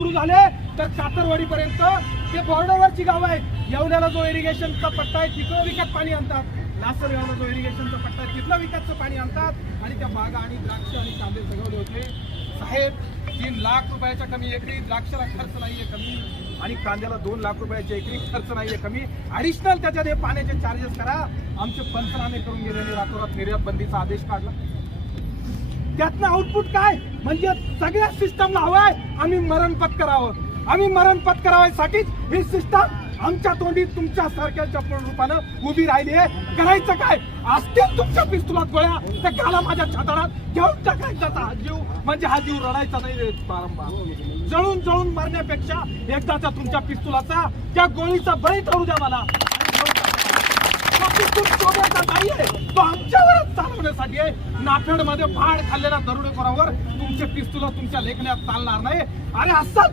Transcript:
सुरू झाले तर कातरवाडी पर्यंत ते बॉर्डरवरची गाव आहेत. येवल्याला जो इरिगेशनचा पट्टा आहे तिकडे विकत पाणी आणतात. लासलगावला जो इरिगेशनचा पट्टा आहे तिथलं विकतचं पाणी आणतात आणि त्या बागा आणि द्राक्ष आणि कांदे सगवले होते. साहेब 3 लाख रुपयाच्या कमी एकरी द्राक्षाला खर्च नाहीये कमी आणि कांद्याला 2 लाख रुपयाच्या एकरी खर्च नाहीये कमी. ऍडिशनल त्याच्यात हे पाण्याचे चार्जेस करा. आमचे पंचनामे करून गेलेले रातोरात निर्यात बंदीचा आदेश काढला. त्यातनं आउटपुट काय म्हणजे सगळ्या सिस्टमला हवाय आम्ही मरण पत्करावं. आम्ही मरण पत्करावायसाठीच ही सिस्टम आमच्या तोंडी तुमच्या सारख्याच्या रूपानं उभी राहिली आहे. करायचं काय? असतील तुमच्या पिस्तुलात गोळ्या तर काला माझ्या छाताडात घेऊन टाकायचा हा जीव म्हणजे हा जीव रडायचा नाही बारंबार. जळून जळून मरण्यापेक्षा एकदाचा तुमच्या पिस्तुलाचा त्या गोळीचा बळी ठरू द्या मला. तो आमच्यावरच चालवण्यासाठी आहे. नाफेड मध्ये भाड खाल्लेल्या दरोडेखोरावर तुमचे पिस्तूल तुमच्या लेखण्यात चालणार नाही. अरे असं